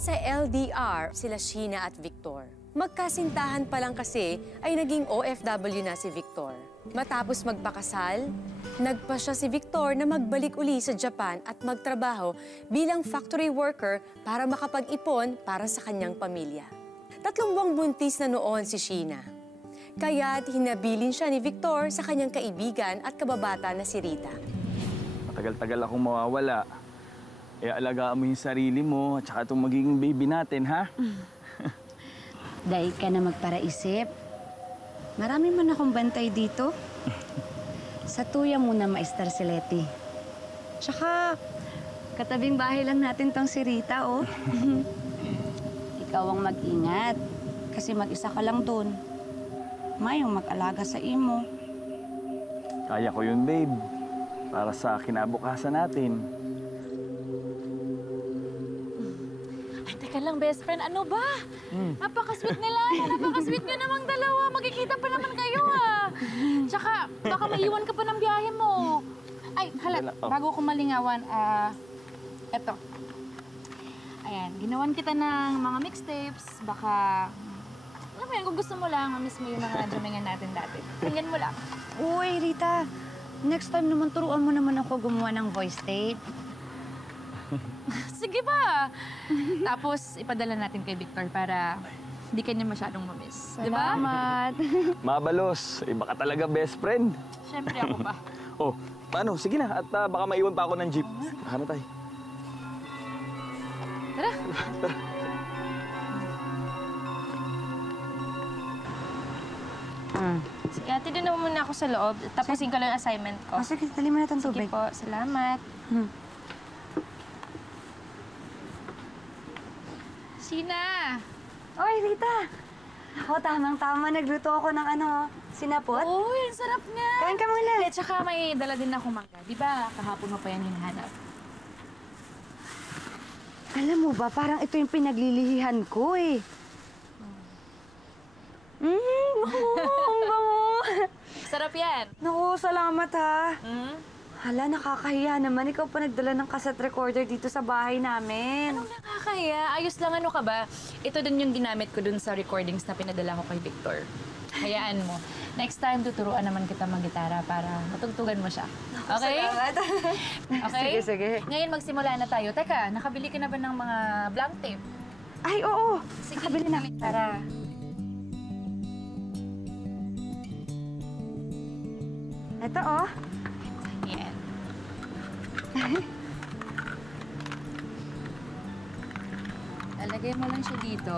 sa LDR sila Sheena at Victor. Magkasintahan pa lang kasi ay naging OFW na si Victor. Matapos magpakasal, nagpasya si Victor na magbalik uli sa Japan at magtrabaho bilang factory worker para makapag-ipon para sa kanyang pamilya. 3 buwang buntis na noon si Sheena. Kaya't hinabilin siya ni Victor sa kanyang kaibigan at kababata na si Rita. Matagal-tagal akong mawawala. Alagaan mo yung sarili mo at saka itong magiging baby natin, ha? Dahil ka na magparaisip. Marami man akong bantay dito. Sa tuya muna, Maestar Sileti. Tsaka, katabing bahay lang natin tong si Rita, oh. Ikaw ang mag-ingat. Kasi mag-isa ka lang dun. Mayong mag-alaga sa imo. Kaya ko yun, babe. Para sa kinabukasan natin. Ay, teka lang, best friend. Ano ba? Napaka-sweet nila. Napaka-sweet nyo namang dalawa. Magkikita pa naman kayo, ah. Tsaka, baka maiwan ka pa ng biyahe mo. Ay, hala, bago ko malingawan, eto. Ayan, ginawan kita ng mga mixtapes. Baka, alam mo yan, kung gusto mo lang, miss mo yung mga jamingan natin dati. Tingnan mo lang. Uy, Rita. Next time naman, turuan mo naman ako gumawa ng voice tape. Sige ba? Tapos, ipadala natin kay Victor para hindi kanya masyadong mamiss. Diba? Salamat. Mabalos, baka talaga best friend. Siyempre ako pa. Oh, paano? Sige na. At baka maiwan pa ako ng jeep. Hanap tayo. Tara. Sige, ate, doon naman muna ako sa loob. Tapusin ko lang yung assignment ko. Oh, sige, dali mo na itong tubig. Sige po, salamat. Sheena! Oy, Rita! Ako, tamang-tama. Nagluto ako ng sinapot. Uy, ang sarap nga! Kain ka muna. At saka may dala din ako mangga. Di ba, kahapon mo pa yan hinahanap? Alam mo ba, parang ito yung pinaglilihihan ko, eh. Ang bango! Sarap yan! Naku, salamat, ha. Hmm? Hala, nakakahiya naman. Ikaw pa nagdala ng cassette recorder dito sa bahay namin. Anong nakakaya? Ayos lang, ano ka ba? Ito din yung ginamit ko dun sa recordings na pinadala ko kay Victor. Hayaan mo. Next time, tuturuan naman kita mag-gitara para matugtugan mo siya. Okay? Salamat. Okay? Sige, sige. Ngayon, magsimula na tayo. Teka, nakabili ka na ba ng mga blank tape? Ay, oo. Sige, Nakabili na. Tara. Ito, oh. Yan. Lalagay mo lang siya dito.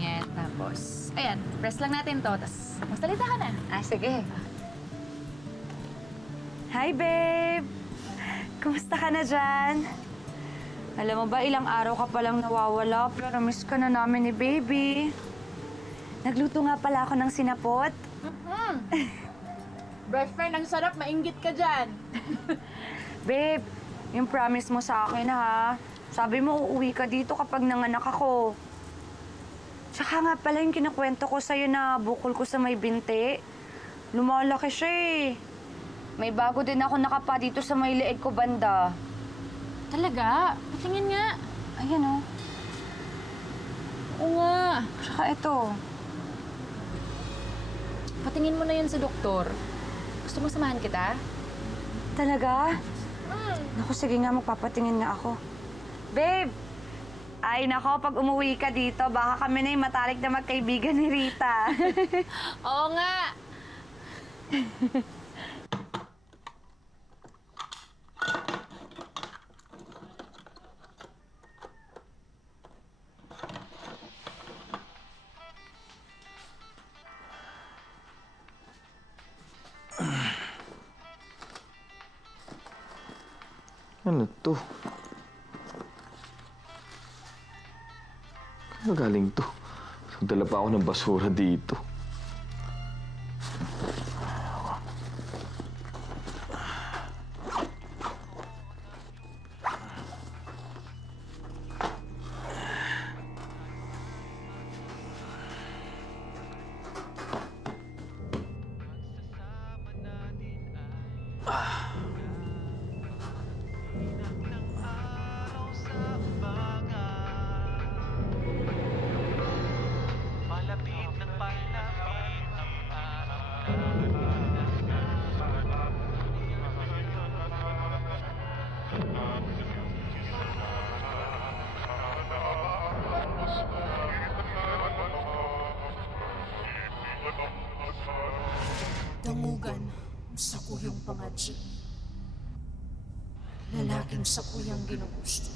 Yan, tapos, ayan, press lang natin to. Tapos, magsalita ka na. Sige. Hi, babe! Kumusta ka na dyan? Alam mo ba, ilang araw ka palang nawawala, pero miss ka na namin ni baby. Nagluto nga pala ako ng sinapot. Best friend, ang sarap. Mainggit ka dyan. Babe, yung promise mo sa akin, ha? Sabi mo, uuwi ka dito kapag nanganak ako. Tsaka nga pala yung kinakwento ko sa'yo na bukol ko sa may binti. Lumalaki siya, eh. May bago din ako nakapa dito sa may leeg ko banda. Talaga? Patingin nga. Ayan, oh. Oo nga. Tsaka ito. Patingin mo na yun sa doktor. Gusto mo samahan kita? Talaga? Naku, sige nga, magpapatingin na ako. Babe! Ay, nako, pag umuwi ka dito, baka kami na yung matalik na magkaibigan ni Rita. Oo nga. Ano to? Kano galing to? Nagdala pa ako ng basura dito. sa kuyong pangadya. Lalaking sa kuyang ginugusto.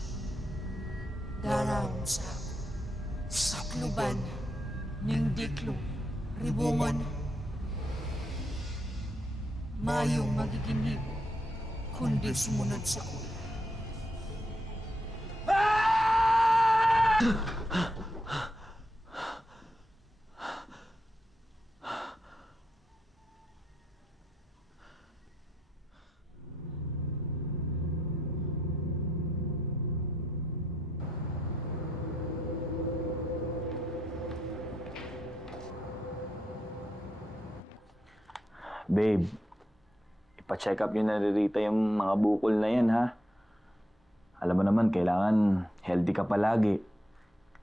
Darawon sa sakluban, ning diklo, ribungan. Mayong magiging hibo, kundi sumunod sa kuya. Babe, ipa-check up yun na Rita yung mga bukol na yan, ha? Alam mo naman, kailangan healthy ka palagi.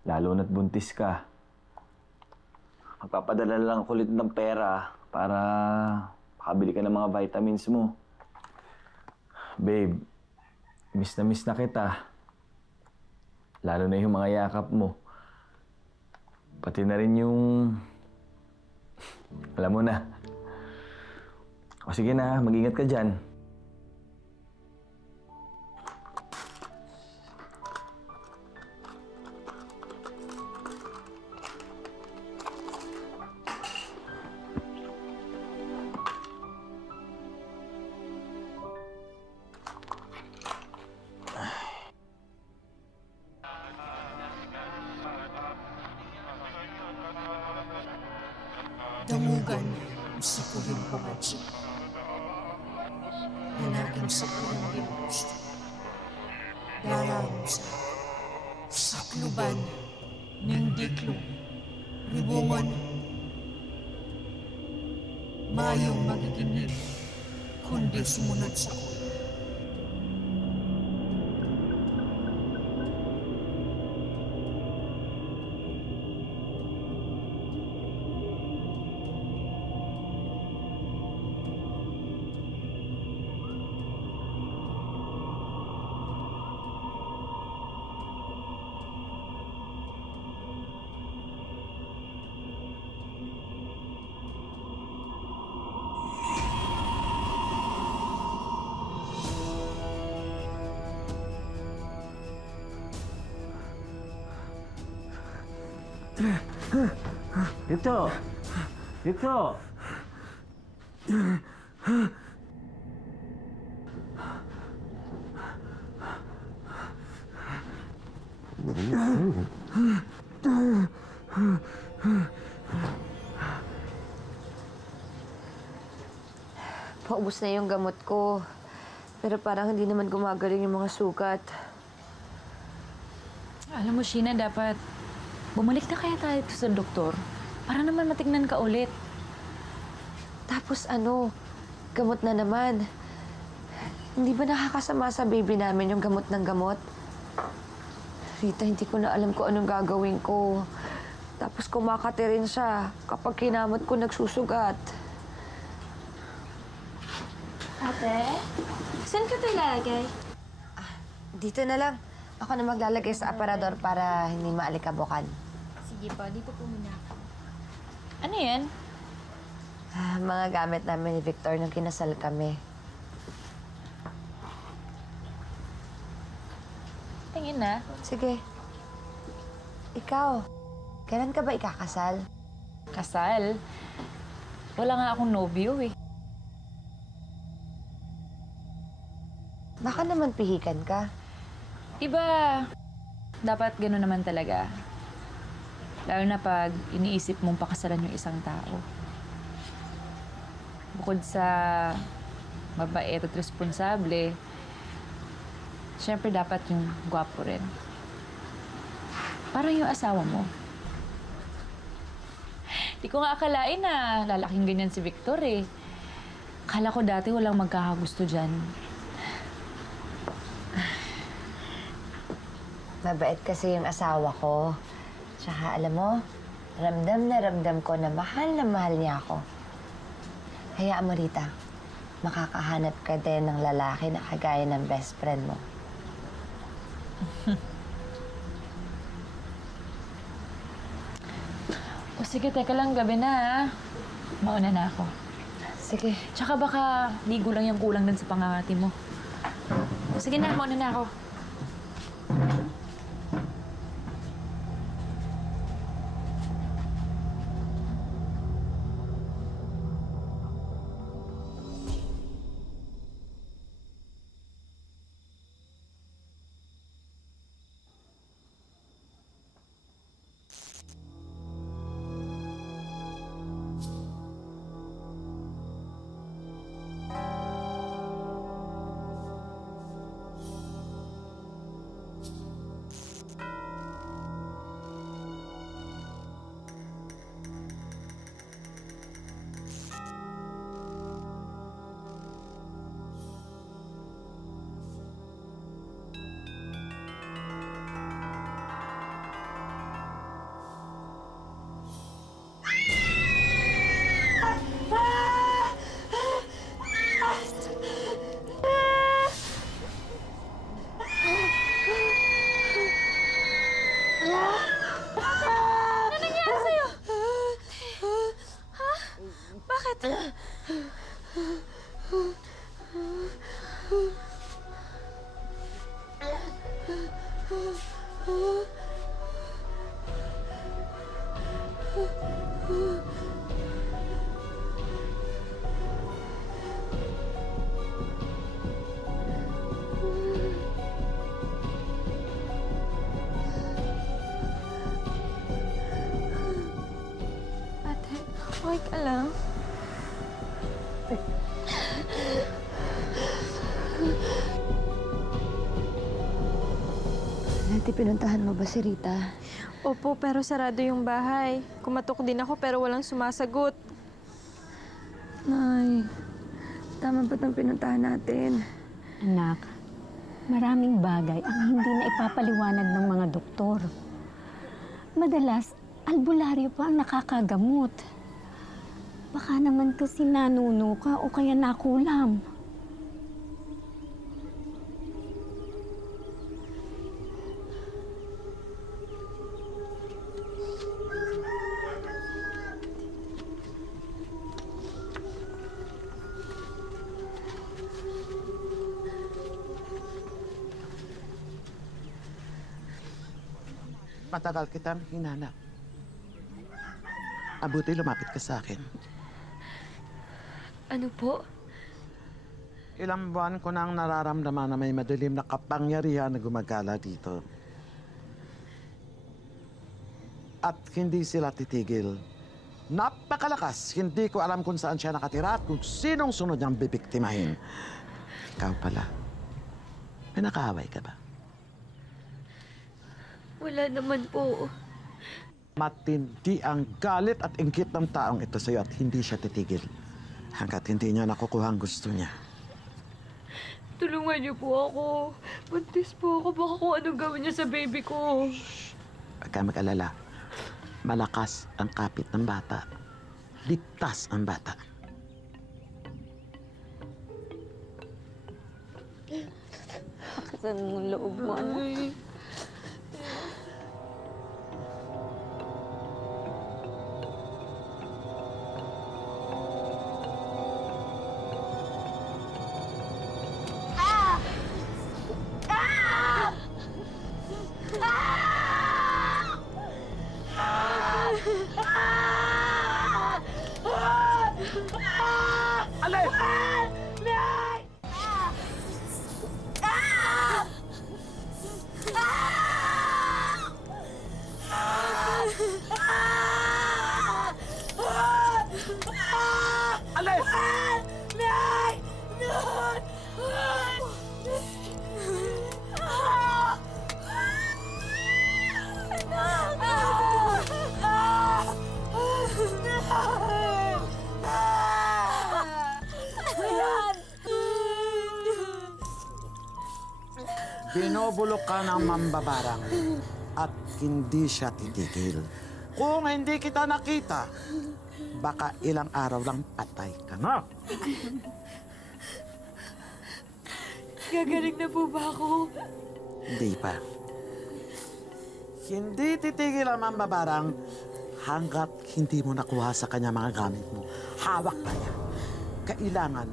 Lalo na't buntis ka. Magpapadala lang ako ulit ng pera para makabili ka ng mga vitamins mo. Babe, miss na kita. Lalo na yung mga yakap mo. Pati na rin yung... Alam mo na. O sige na, mag-ingat ka dyan. Damugan sa kuyong pangadya. Lalaking sa kuyang ginugusto. Darawon sa sakluban, ning diklo, ribungan. Mayong magiging hibo, kundi sumunod sa kuya. Dito! Dito! Paubos na yung gamot ko. Pero parang hindi naman gumagaling yung mga sugat. Alam mo, Sheena, dapat bumalik na kaya tayo sa doktor para naman matignan ka ulit. Tapos ano, gamot na naman. Hindi ba nakakasama sa baby namin yung gamot ng gamot? Rita, hindi ko na alam kung anong gagawin ko. Tapos kumakati rin siya kapag kinamot ko nagsusugat. Ate, saan ka ito ilalagay? Dito na lang. Ako na maglalagay sa aparador para hindi maalikabukan. Sige po, dito po muna ako. Ano yan? Mga gamit namin ni Victor nung kinasal kami. Tingin na. Sige. Ikaw, kailan ka ba ikakasal? Kasal? Wala nga akong nobyo eh. Baka naman pihikan ka. Iba, dapat gano'n naman talaga. Lalo na pag iniisip mong pakasalan yung isang tao. Bukod sa mabait at responsable, syempre dapat yung gwapo rin. Parang yung asawa mo. Di ko nga akalain na lalaking ganyan si Victor eh. Akala ko dati walang magkakagusto dyan. Mabait kasi yung asawa ko. Tsaka alam mo, ramdam na ramdam ko na mahal niya ako. Hayaan mo, Rita. Makakahanap ka din ng lalaki na kagaya ng best friend mo. O sige, teka lang, gabi na ha. Mauna na ako. Sige. Tsaka baka ligo lang yung kulang dun sa pangangati mo. Sige na, mauna na ako. Okay ka lang? Leti, pinuntahan mo ba si Rita? Opo, pero sarado yung bahay. Kumatok din ako pero walang sumasagot. Nay, tama ba itong pinuntahan natin? Anak, maraming bagay ang hindi na ipapaliwanag ng mga doktor. Madalas, albularyo pa ang nakakagamot. Baka naman kasi nanuno ka o kaya nakulam. Matagal kitang hinanap. Abuti lumapit ka sa akin. Ano po? Ilang buwan ko nang nararamdaman na may madilim na kapangyarihan na gumagala dito. At hindi sila titigil. Napakalakas. Hindi ko alam kung saan siya nakatira at kung sinong sunod niyang bibiktimahin. Ikaw pala. May nakaaway ka ba? Wala naman po. Matindi ang galit at inggit ng taong ito sa'yo at hindi siya titigil. Hanggat hindi niya nakukuha ang gusto niya. Tulungan niyo po ako. Buntis po ako. Baka kung anong gawin niya sa baby ko. Huwag ka mag-alala. Malakas ang kapit ng bata. Ligtas ang bata. Saan mo loob mo, anak? Binubulok ka ng mambabarang at hindi siya titigil. Kung hindi kita nakita, baka ilang araw lang patay ka na. Gagaling na po ba ako? Hindi pa. Hindi titigil ang mambabarang hanggat hindi mo nakuha sa kanya mga gamit mo. Hawak pa niya. kailangan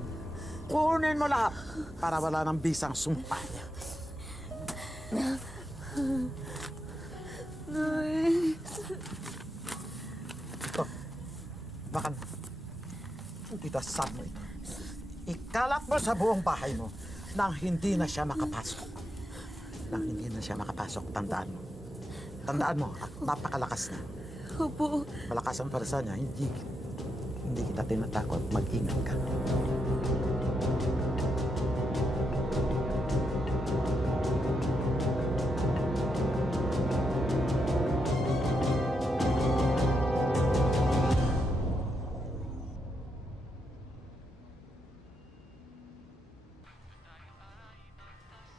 kunin mo lahat para wala nang bisang sumpa niya. Ito, baka itasan mo ito. Ikalat mo sa buong bahay mo nang hindi na siya makapasok. Nang hindi na siya makapasok, tandaan mo. Tandaan mo, at napakalakas na. Opo. Malakas ang parsa niya, hindi kita tinatakot. Mag-ingat ka.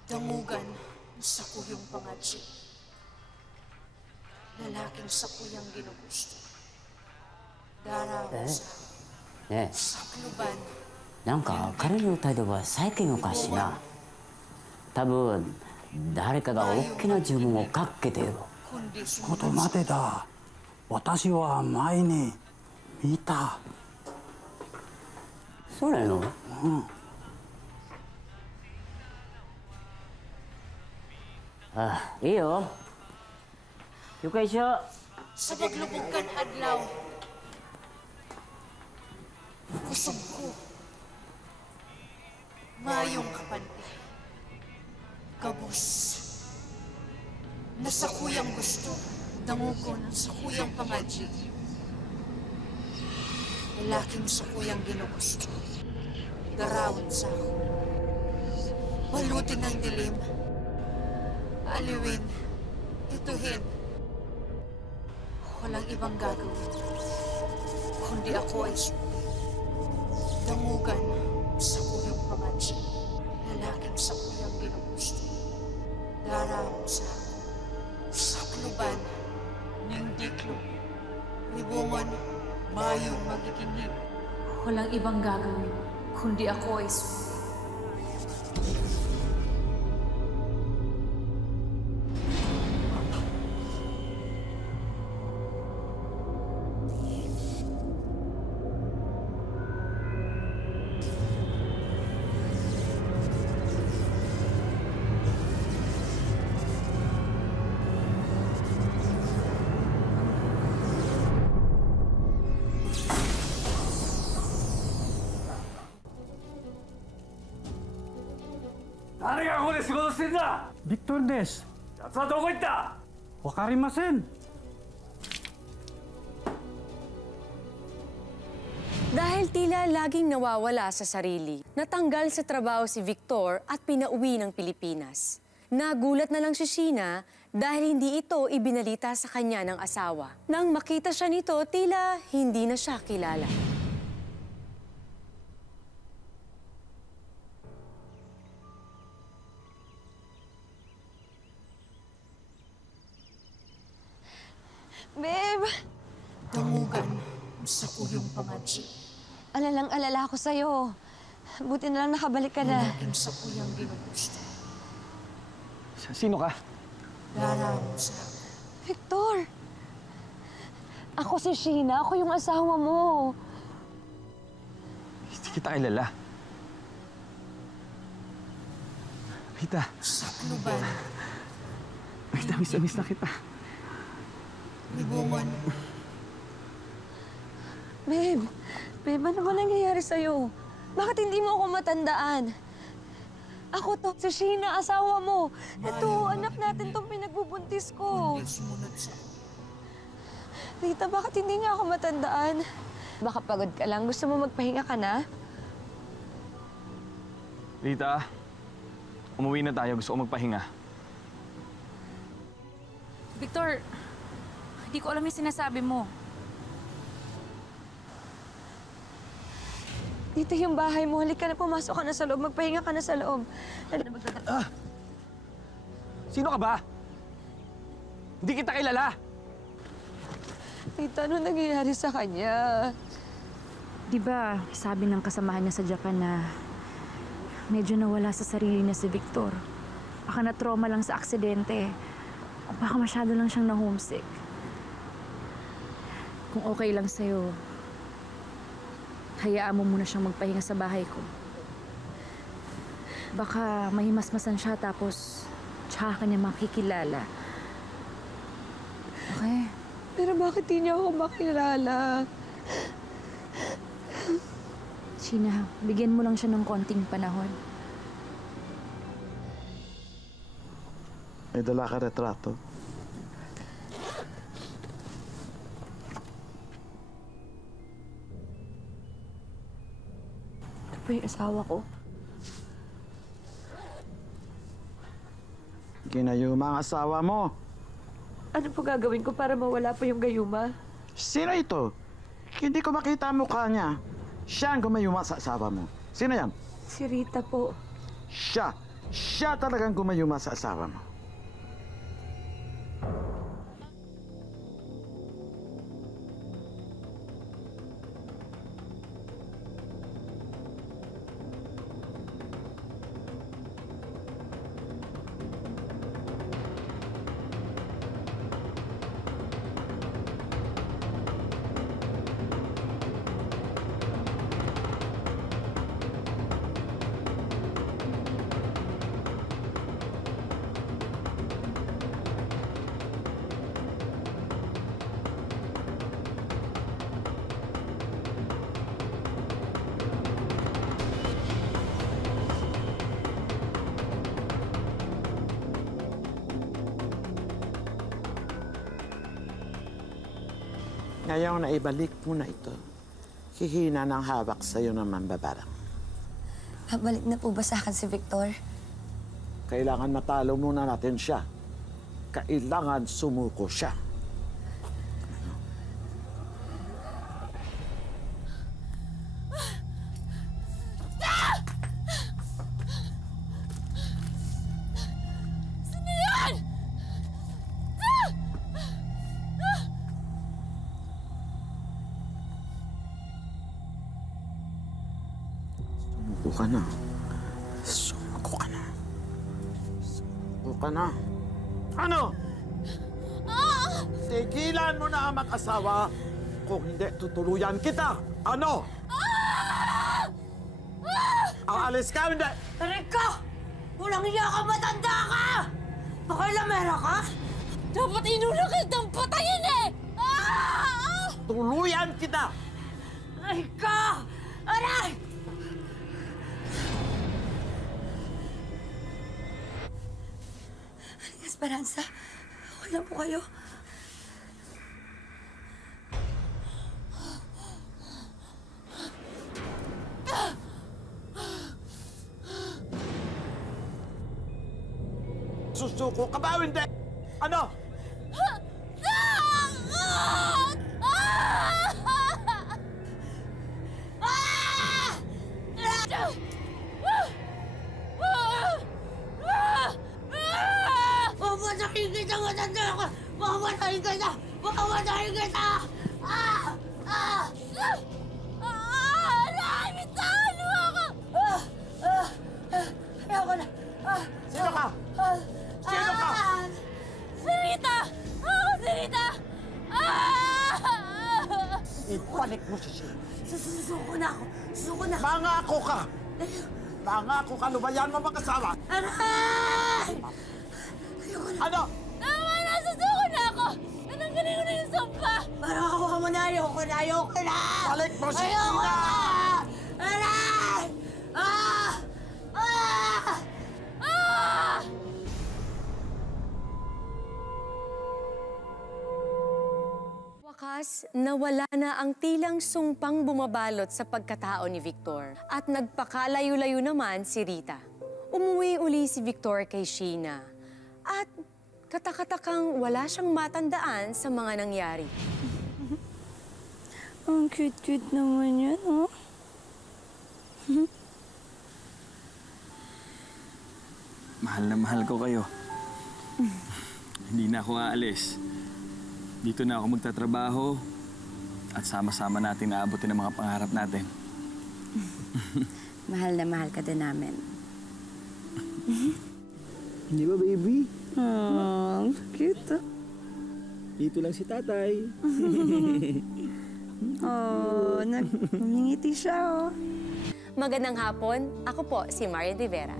Damugan sa kuyong pangadyo. Lalaking sa kuyang ginugusto. Daraw sa ねえ sakluban. なんか彼の態度は最近おかしいな。多分誰かが大きな呪文をかけている。 Kundi ちょっと sumunod 待てだ。私は前に見た。そうなの？うん。あ、いいよ。了解しよう。 sa paglubog kan adlaw. Kusog ko. Mayong kapante. Kabus. Nasa kuyang gusto. Damugon sa kuyang pangadyo. Lalaking sa kuyang ginugusto. Darawon sa ako. Balutin ng dilim. Aliwin. Tituhin. Walang ibang gagawin. Kundi ako ay damugan sa kuyang pangadyo. Lalaking sa kuyang ginugusto. Darawon sa ako. Sakluban ng diklo. Ribungan, mayong magiginhib. Walang ibang gagawin. Kundi ako ay Victor des. 奴はどこ行った？わかりません。 Dahil tila laging nawawala sa sarili, natanggal sa trabaho si Victor at pinauwi ng Pilipinas. Nagulat na lang si Sheena dahil hindi ito ibinalita sa kanya ng asawa. Nang makita siya nito, tila hindi na siya kilala. Babe! damugan sa kuyang pangadyo. Alalang-alala ako sa'yo. Buti na lang nakabalik ka na. Lalaking sa kuyang ginugusto. Sino ka? Darawon sa ako. Victor! Ako si Sheena. Ako yung asawa mo. Hindi kita kilala. Rita, Sakluban, Rita, miss na kita. ribungan, Babe, ano ba nangyayari sa'yo? Bakit hindi mo ako matandaan? Ako to, si Sheena, asawa mo. Ito, anak natin tong pinagbubuntis ko. kundi sumunod sa ako. Rita, bakit hindi niya ako matandaan? Baka pagod ka lang. Gusto mo magpahinga ka na? Rita, umuwi na tayo. Gusto ko magpahinga. Victor, hindi ko alam yung sinasabi mo. Dito yung bahay mo. Halika na, pumasok ka na sa loob. Magpahinga ka na sa loob. Sino ka ba? Hindi kita kilala. Tita, ano nangyayari sa kanya? Di ba, sabi ng kasamahan niya sa Japan na medyo nawala sa sarili niya si Victor. Baka na-trauma lang sa aksidente. O baka masyado lang siyang na-homesick. Kung okay lang sa'yo, hayaan mo muna siyang magpahinga sa bahay ko. Baka mahimasmasan siya tapos tsaka ka niya makikilala. Okay? Pero bakit di niya ako makilala? Sheena, bigyan mo lang siya ng konting panahon. May dala ka retrato. Ito po yung asawa ko. Ginayuma ang asawa mo. Ano po gagawin ko para mawala po yung gayuma? Sino ito? Hindi ko makita ang mukha niya. Siya ang gumayuma sa asawa mo. Sino yan? Si Rita po. Siya. Siya talagang gumayuma sa asawa mo. Ngayon na ibalik mo na ito. Hihina ng hawak sa'yo ng mambabarang. Babalik na po ba sa akin si Victor? Kailangan matalo muna natin siya. Kailangan sumuko siya. Sumuko ka na. Sumuko ka na. Sumuko ka na. Ano? Tigilan mo na ang mag-asawa. Kung hindi, tutuluyan kita. Ano? Aalis ka, hindi. Rika! Walang iya ka, matanda ka! Pakilamera ka? Dapat inuna kitang patayin eh! Tuluyan kita! Rika! Aray! Esperanza, wala po kayo. Susuko ka ba o hindi? Ano? Mamatayin kita, matanda ka! Mamatayin kita! Mamatayin kita! Aray! Bitawan mo ako! Ayoko na! Sino ka? Sino ka? Si Rita! Ako si Rita! Ipanik mo si Sheila. Susuko na ako! Susuko na! Mangako ka! Mangako ka, lubayan mo mag-asawa! Aray! Ano? Tama na! Susuko na ako! Natanggalin ko na yung sumpa! Parang ako mo na! Ayoko na! Ayoko na! Balik mo si Ayoko Sheila! na! Aray! Wakas, nawala na ang tilang sumpang bumabalot sa pagkatao ni Victor at nagpakalayo-layo naman si Rita. Umuwi uli si Victor kay Sheena at katakatakang wala siyang matandaan sa mga nangyari. Ang cute-cute naman yan, oh. Mahal na mahal ko kayo. Hindi na ako aalis. Dito na ako magtatrabaho at sama-sama natin naabutin ang mga pangarap natin. Mahal na mahal ka din namin. Hindi ba, baby? Cute, ah. Dito lang si tatay. Oh, namingiti siya, oh. Magandang hapon, ako po si Marian Rivera.